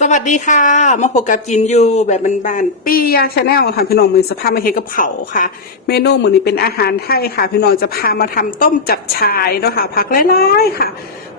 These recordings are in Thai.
สวัสดีค่ะ มาพบกับจินยูแบบบานๆปี้ยาชาแนลค่ะพี่น้องมือสภาพมาเฮกับเขาค่ะ เมนูมือนี้เป็นอาหารไทยค่ะ พี่น้องจะพามาทำต้มจับชายเนาะค่ะผักหลายๆค่ะ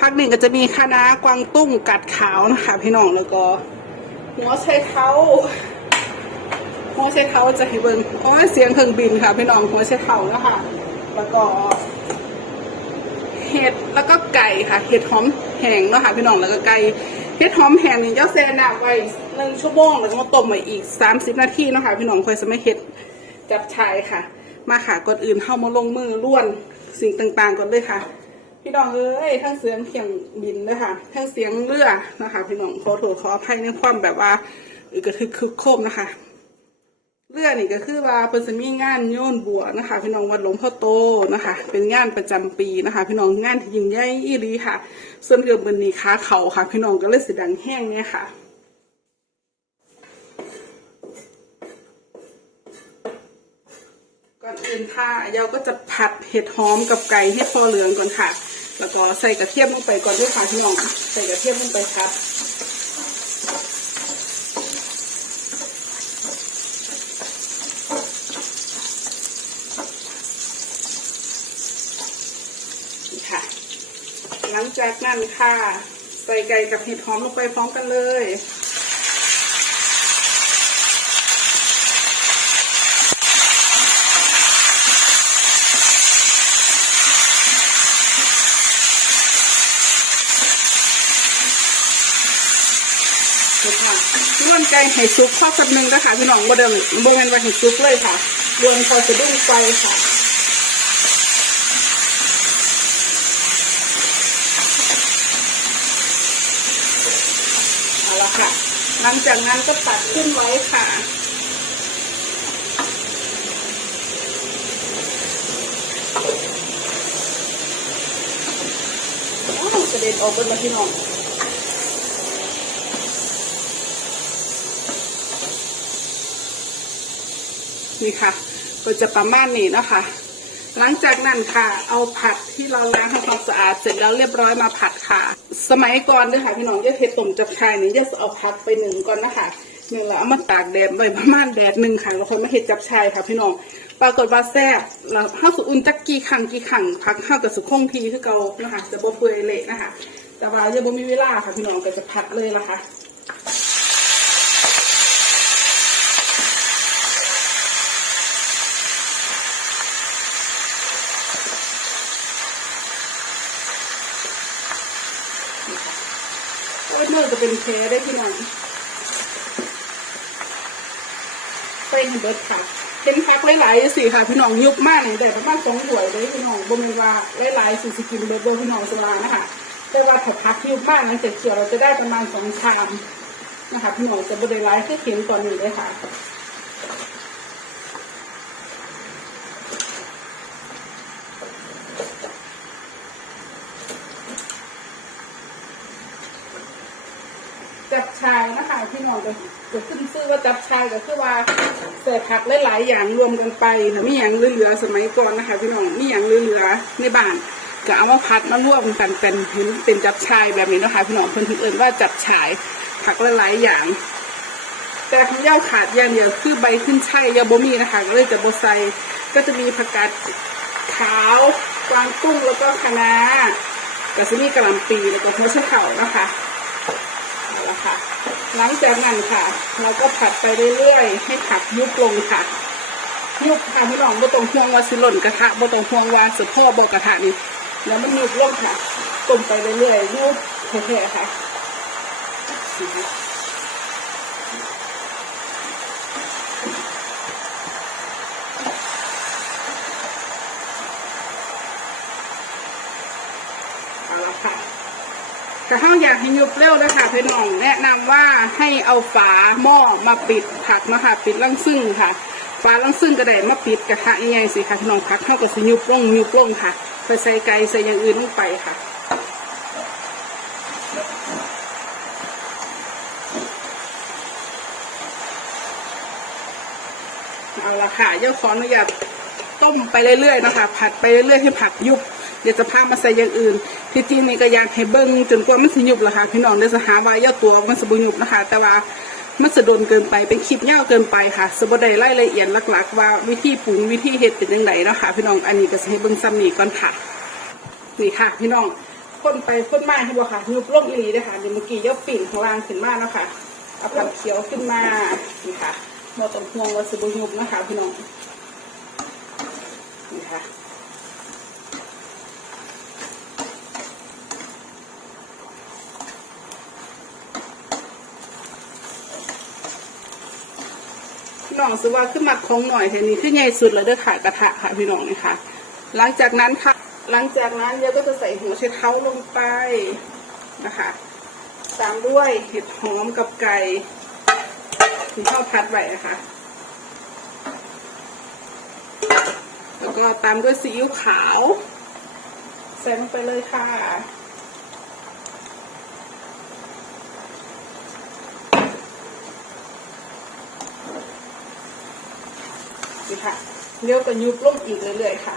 ผักหนึ่งก็จะมีคะน้ากวางตุ้งกัดขาวนะคะ พี่น้องแล้วก็หัวไชเท้าหัวไชเท้าจะให้เบิ่งโอ้ยเสียงเครื่องบินค่ะ พี่น้องหัวไชเท้าเนาะค่ะ แล้วก็เห็ดแล้วก็ไก่ค่ะเห็ดหอมแห้งเนาะค่ะพี่น้องแล้วก็ไก่ เฮ็ดหอมแห้งนี่เจ้าแซนน่ะไว้หนึ่งชั่วโมงแล้วมาต้มไว้อีกสามสิบนาทีนะคะพี่น้องค่อยสมัยเฮ็ดจับชายค่ะ มาค่ะก่อนอื่นเข้ามาลงมือล้วนสิ่งต่างๆก่อนเลยค่ะ พี่น้องเอ้ยทั้งเสียงเขียงบินเลยค่ะทั้งเสียงเรือนะคะ พี่น้องขอโทษขออภัยในความแบบว่าอึกระทึกคึกโคมนะคะ เรื่องนี่ก็คือว่าเพิ่นจะมีงานโยนบัวนะคะ พี่น้องวัดหลวงพ่อโตนะคะ เป็นงานประจำปีนะคะ พี่น้องงานที่ยิ่งใหญ่อีหลีค่ะ ส่วนเรื่องบนนี้ค้าเขาค่ะ พี่น้องก็เลยสิดังแห้งเนี่ยค่ะก่อนอื่นค่ะเราก็จะผัดเห็ดหอมกับไก่ให้พอเหลืองก่อนค่ะ แล้วก็ใส่กระเทียมลงไปก่อนด้วยค่ะพี่น้องใส่กระเทียมลงไปครับ ค่ะ หลังจานั้นค่ะ ใส่ไก่กับเห็ดหอมลงไปพร้อมกันเลยค่ะล้วนไก่ให้ซุปข้อสักหนึ่งนะคะพี่น้องบ่เดิมบ่แม่นว่าให้ซุปเลยค่ะลวนพอสะดุ้งไฟค่ะ หลังจากนั้นก็ตัดขึ้นไว้ค่ะ กระเด็นออกเป็นมาพี่น้องนี่ค่ะ ก็จะประมาณนี้นะคะ หลังจากนั้นค่ะ เอาผัดที่เราล้างทำความสะอาดเสร็จแล้วเรียบร้อยมาผัดค่ะ สมัยก่อนด้วยค่ะพี่น้องจะเทต้มจับชายนี่จะเอาผัดไปหนึ่งก่อนนะคะหนึ่งแล้วเอามาตากแดดไว้ประมาณแดดหนึ่งค่ะแล้วคนมาเห็ดจับชายค่ะพี่น้องปรากฏว่าแซ่บแล้วข้าวสุอุ่นจักกี่ขังกี่ขังพักข้าวกับสุขคงทีคือเก่านะคะจะบ่เปื่อยเละนะคะแต่ว่าจะบ่มีเวลาค่ะพี่น้องก็จะผัดเลยละค่ะ เป็นแผลได้พี่น้องเป็นเบิดค่ะเห็นพักหลายๆสิค่ะพี่น้องยุบมากเลยแต่ประมาณสองหัวยเลยพี่น้องบนว่าหลายๆสิสิกินเบิดเบิดพี่น้องสลานะคะแต่ว่าถ้าพักยุบมากนั้นเสร็จเกี่ยวเราจะได้ประมาณสองชามนะคะพี่น้องจะบริไลายคือเข็นตอนนี้เลยค่ะ จับชายนะคะพี่น้องจะจะขึ้นชื่อว่าจับชายก็คือว่าใส่ผักหลายๆอย่างรวมกันไปนะมีอย่างเหลือๆสมัยก่อนนะคะพี่น้องมีอย่างเหลือๆในบ้านก็เอามาพัดมารวมกันเป็นเป็นจับชายแบบนี้นะคะพี่น้องเพิ่นเอิ้นว่าจับชายผักหลายๆอย่าง แต่ของย่าขาดอย่างเดียวคือใบขึ้นช่ายยาบ่มีนะคะก็เลยจะโบใส่ก็จะมีผักกาดขาวกวางตุ้งแล้วก็คะน้าก็จะมีกระลำปีแล้วก็หัวไชเข่านะคะ ค่ะ หลังจากนั้นค่ะ เราก็ผัดไปเรื่อยๆ ให้ผักยุบลงค่ะ ยุบค่ะพี่น้องบ่ต้องห่วงว่าสิหล่นกระทะบ่ต้องห่วงว่าสุพ่อบ่กระทะนี่แล้วมันยุบลงค่ะต้มไปเรื่อยๆยุบแค่ๆค่ะเอาละค่ะ แต่ ถ้าอยากให้ยุบเร็วนะคะเพี่น้องแนะนำว่าให้เอาฝาหม้อมาปิดผักนะคะปิดลังซึ่งค่ะฝาลังซึ่งกระไดมาปิดกระทะใหญ่ๆสิค่ะพี่น้องผักเท่ากับสิยุบลงยุบลงค่ะไปใส่ไก่ใส่อย่างอื่นลงไปค่ะเอาละค่ะเจ้าขออนุญาตต้มไปเรื่อยๆนะคะ ผัดไปเรื่อยๆให้ผักยุบ เดี๋ยวจะพามาใส่อย่างอื่น ที่จริงนี่ก็อยากให้เบิ้งจนกว่ามันสยุบละค่ะพี่น้องเดี๋ยวจะหาว่าย่าตัวมันสบุยุบนะคะ แต่ว่ามันสะดนเกินไปเป็นคลิปยาวเกินไปค่ะสบไดไล่ละเอียดหลักๆ ว่าวิธีปรุงวิธีเฮ็ดเป็นยังไงเนาะค่ะพี่น้องอันนี้ก็สิให้เบิ้งซ้ำนี่ก่อนค่ะนี่ค่ะ พี่น้องคนไปคนมาที่บอค่ะยุบล่มอีหลีเลยค่ะเดี๋ยวเมื่อกี้ยกปิ่นข้างล่างขึ้นมาแล้วค่ะเอาผักเขียวขึ้นมานี่ค่ะโมต้องห่วงว่าสิบยุบนะคะพี่น้องนี่ค่ะ น้องซื้อว่าขึ้นมาของหน่อยแทนนี้ขึ้นใหญ่สุดแล้วเด้อค่ะกระทะค่ะพี่น้องนี่ค่ะหลังจากนั้นค่ะ หลังจากนั้นเดี๋ยวก็จะใส่หัวไชเท้าลงไปนะคะตามด้วยเห็ดหอมกับไก่ที่ข้าวพัดไว้นะคะ แล้วก็ตามด้วยซีอิ๊วขาว ใส่ลงไปเลยค่ะ นี่ค่ะเดี๋ยวก็ยุบลงอีกเรื่อยๆค่ะ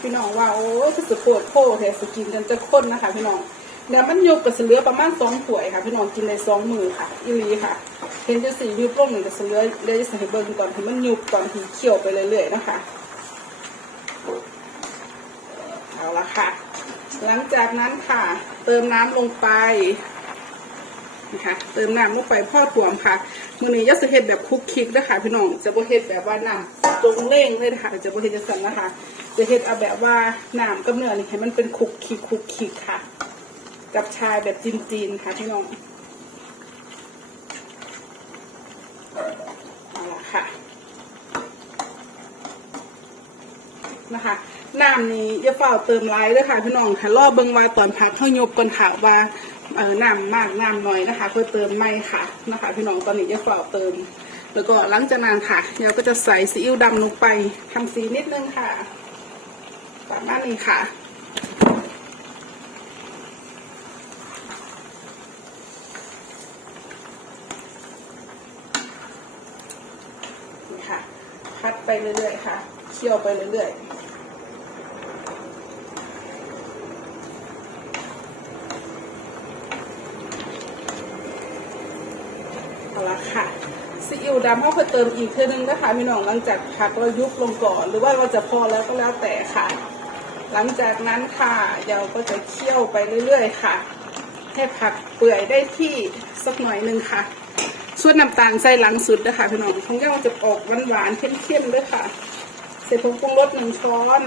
พี่น้องว่าโอ้ยคือสปวดโพแถสกินกันจะข้นนะคะ พี่น้องเดี๋ยวมันยุบกับเสือประมาณสองถ้วยค่ะ พี่น้องกินในสองมือค่ะอีลีค่ะ เห็นจะสียุบลงหนึ่งกับเสือได้ใส่เบิ้งก่อนที่มันยุบก่อนที่เคี่ยวไปเรื่อยๆนะคะเอาละค่ะ หลังจากนั้นค่ะ เติมน้ำลงไป นะคะเติมน้ำลงไปพ่อถ่วมค่ะมือนี้ยัสเฮ็ดแบบคุกคิกนะคะพี่น้องจะบ่เฮ็ดแบบว่าน้ำจงเล่งเลยนะคะจะบ่เฮ็ดจังซั่นนะคะ จะเฮ็ดเอาแบบว่าน้ำกับเนื้อนี่ให้มันเป็นคุกคิกคุกคิกค่ะ กับชายแบบจีนๆค่ะพี่น้องเอาละค่ะนะคะน้ำนี้อย่าเฝ้าเติมไรเด้วยค่ะพี่น้องค่ะรอบเบิงว่าตอนพักเท่ายบก่อนค่ะว่า น้ำมากน้ำน้อยนะคะ เพื่อเติมไม่ค่ะนะคะ พี่น้องตอนนี้อย่าเฝ้าเติม แล้วก็หลังจากนั้นค่ะเราก็จะใส่ซีอิ๊วดำลงไปทำสีนิดนึงค่ะประมาณนี้ค่ะนี่ค่ะพัดไปเรื่อยๆค่ะ เคี่ยวไปเรื่อยๆเอาละค่ะซีอิ๊ว ดำเขาเพิ่มเติมอีกทื่อนึงนะคะพี่น้องหลังจากผักเรายุบลงก่อน หรือว่าเราจะพอแล้วก็แล้วแต่ค่ะ หลังจากนั้นค่ะเราก็จะเคี่ยวไปเรื่อยๆค่ะ ให้ผักเปื่อยได้ที่สักหน่อยหนึ่งค่ะส่วนน้ำตาลใส่หลังสุดนะคะพี่น้องของย่ามันจะออกหวานๆเข้มๆด้วยค่ะใส่ผงปรุงรสหนึ่งช้อน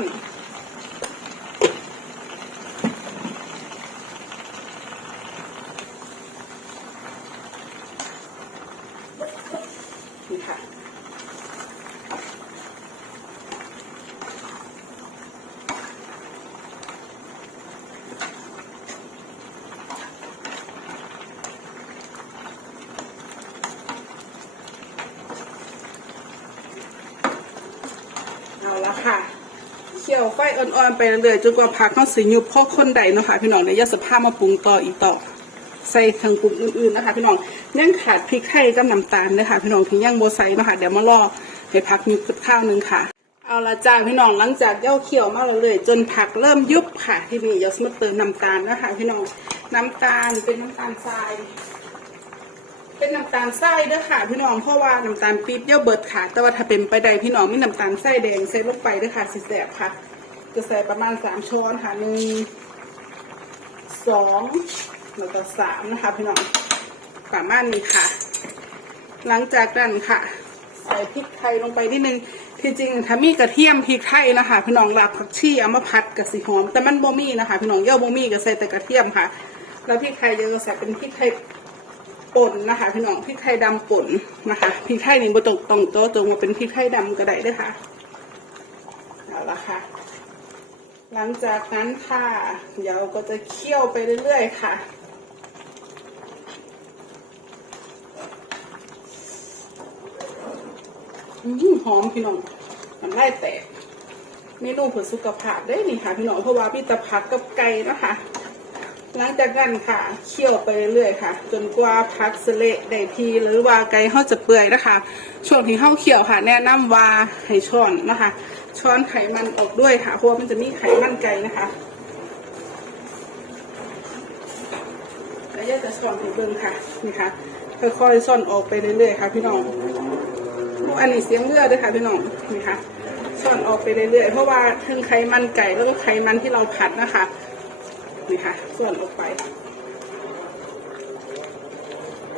นี่ค่ะ เอาละค่ะเคี่ยวไฟอ่อนๆไปเรื่อยๆจนกว่าผักเขาสียุบพ่อคนใดเนาะค่ะพี่น้องในยาสภาพมาปรุงต่ออีกต่อ ใส่เครื่องปรุงอื่นๆนะคะพี่น้องยังขาดพริกไทยกับน้ำตาลนะคะพี่น้องที่ยังโบใส่เนาะคะเดี๋ยวมาล่อให้ผักยุบสักข้าวหนึงค่ะ เอาละจ้าพี่น้องหลังจากเย่าเคี่ยวมาเรื่อยจนผักเริ่มยุบค่ะ ที่นี่ยาสมาเติมน้ำตาลนะคะพี่น้องน้ำตาลเป็นน้ำตาลทรายเป็นน้ำตาลทรายเด้อค่ะพี่น้องเพราะว่าน้ำตาลปี๊บเยอะเบิดค่ะ แต่ว่าถ้าเป็นไปได้พี่น้องมีน้ำตาลทรายแดงใส่ลงไปเด้อค่ะสิแสบค่ะจะใส่ประมาณสามช้อนค่ะหนึ่งสอง แล้วก็สามนะคะพี่น้องประมาณนี้ค่ะ หลังจากนั้นค่ะ ใส่พริกไทยลงไปนิดนึงที่จริงถ้ามีกระเทียมพริกไทยนะคะ พี่น้องรากผักชีเอามาผัดกับสีหอม แต่มันบ่มีนะคะ พี่น้องเย่าบ่มีก็ใส่แต่กระเทียมค่ะ แล้วพริกไทยจะใส่เป็นพริกไทยป่นนะคะ พี่น้องพริกไทยดำป่นนะคะพริกไทยนี่บ่ต้องต้องโตตรงมาเป็นพริกไทยดำก็ได้ด้วยค่ะเอาละค่ะ หลังจากนั้นค่ะเดี๋ยวก็จะเคี่ยวไปเรื่อยๆค่ะ หอมพี่น้องมันไล่แตกเมนูเพื่อสุขภาพได้นี่ค่ะพี่น้องเพราะว่าพี่ตะพักกับไก่นะคะหลังจากนั้นค่ะเคี่ยวไปเรื่อยๆค่ะ จนกว่าพักสเละได้ทีหรือว่าไก่เฮาจะเปื่อยนะคะ ช่วงที่เฮาเคี่ยวค่ะ แนะนำว่าให้ช้อนนะคะ ช้อนไขมันออกด้วยค่ะเพราะว่ามันจะมีไขมันไก่นะคะแล้วยาจะช้อนให้เบิ่งค่ะนี่ค่ะค่อยๆซ่อนออกไปเรื่อยๆค่ะ พี่น้อง อันนี้เสียงเลือดด้วยค่ะพี่น้องนี่ค่ะซ่อนออกไปเรื่อยๆเพราะว่าทั้งไขมันไก่แล้วก็ไขมันที่เราผัดนะคะนี่ค่ะส่วนออกไป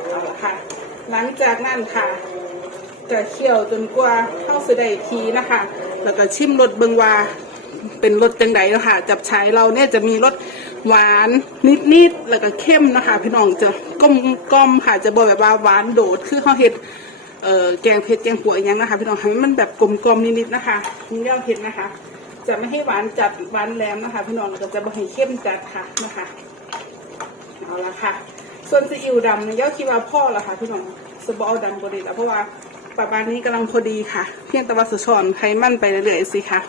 เอาละค่ะ หลังจากนั้นค่ะจะเคี่ยวจนกว่าเข้าสไดทีนะคะ แล้วก็ชิมรสเบิงวาเป็นรสจังไดแล้วค่ะ จับฉายเราเนี่ยจะมีรสหวานนิดๆแล้วก็เข้มนะคะ พี่น้องจะก้มก้มๆค่ะจะบอกแบบว่าหวานโดดคือเขาเห็ด เอ่อแกงเผ็ดแกงปัวอย่างนั้นะคะพี่น้องให้มันแบบกลมๆนิดๆนะคะมีเรื่องเผ็ดนะคะ จะไม่ให้หวานจัดหวานแหลมนะคะ พี่น้องก็จะไม่ให้เข้มจัดค่ะนะคะเอาละค่ะ ส่วนซีอิ๊วดำเนี่ยย่อคิดว่าพ่อละค่ะพี่น้องสบอดำบดีแล้วเพราะว่าประมาณนี้กำลังพอดีค่ะ เพียงแต่ว่าสุชอนไขมันไปเรื่อยๆสิค่ะ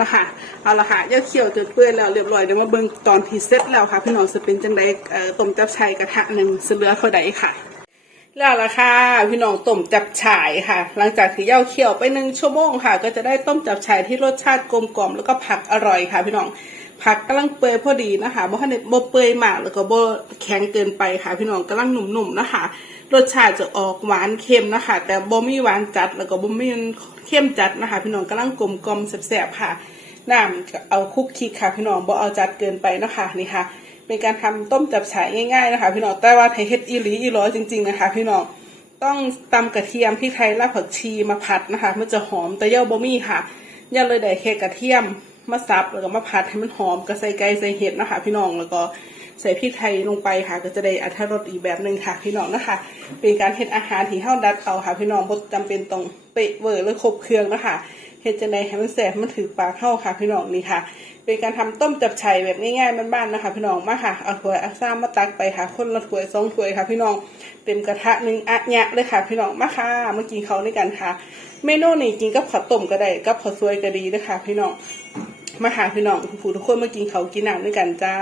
นะคะเอาละค่ะย่าเคี่ยวจนเปื่อยแล้วเรียบร้อยเดี๋ยวมาเบิ่งตอนที่เสร็จแล้วค่ะ พี่น้องจะเป็นจังไดต้มจับชายกระทะหนึ่งเสือเท่าใดค่ะ แล้วล่ะค่ะพี่น้องต้มจับฉ่ายค่ะ หลังจากที่เย่าเคี่ยวไปหนึ่งชั่วโมงค่ะ ก็จะได้ต้มจับฉ่ายที่รสชาติกลมกล่อมแล้วก็ผักอร่อยค่ะ พี่น้องผักกำลังเปื่อยพอดีนะคะบ่ทันได้บ่เปื่อยมากแล้วก็บ่แข็งเกินไปค่ะ พี่น้องกำลังหนุ่มๆนะคะ รสชาติจะออกหวานเค็มนะคะ แต่บ่มีหวานจัดแล้วก็บ่มีเข้มจัดนะคะ พี่น้องกำลังกลมกล่อมแซ่บๆค่ะน้ำเอาคุกคิกค่ะ พี่น้องบ่เอาจัดเกินไปนะคะนี่ค่ะ เป็นการทำต้มจับฉายง่ายๆนะคะ พี่น้องแต่ว่าให้เฮ็ดอีหลีอีหลอจริง ๆนะคะ พี่น้องต้องตำกระเทียมพริกไทยรากผักชีมาผัดนะคะ มันจะหอมแต่เย่าบะมี่ค่ะย่าเลยได้แค่กระเทียมมาสับแล้วก็มาผัดให้มันหอมก็ใส่ไก่ใส่เห็ดนะคะ พี่น้องแล้วก็ใส่พริกไทยลงไปค่ะ ก็จะได้อรรถรสอีกแบบหนึ่งค่ะ พี่น้องนะคะ เป็นการเฮ็ดอาหารที่เฮาดัดเอาค่ะ พี่น้องบ่จำเป็นต้องเปะเวอร์หรือครบเครื่องนะคะ เฮ็ดจังไดให้มันแซ่บมันถือปากเข้าค่ะพี่น้องนี่ค่ะ เป็นการทำต้มจับไฉ่แบบง่ายๆบ้านๆนะคะ พี่น้องมาค่ะเอาถ้วยอาซ้ำมาตักไปค่ะ คนละถ้วยสองถ้วยค่ะ พี่น้องเต็มกระทะหนึ่งอะยะเลยค่ะ พี่น้องมาค่ะเมื่อกี้เขาด้วยกันค่ะ เมนูนี้กินกับข้าวต้มก็ได้กับข้าวสวยก็ดีนะคะพี่น้องมาหาพี่น้องผู้ทุกคนมากินเขากินน้ำด้วยกันจ้า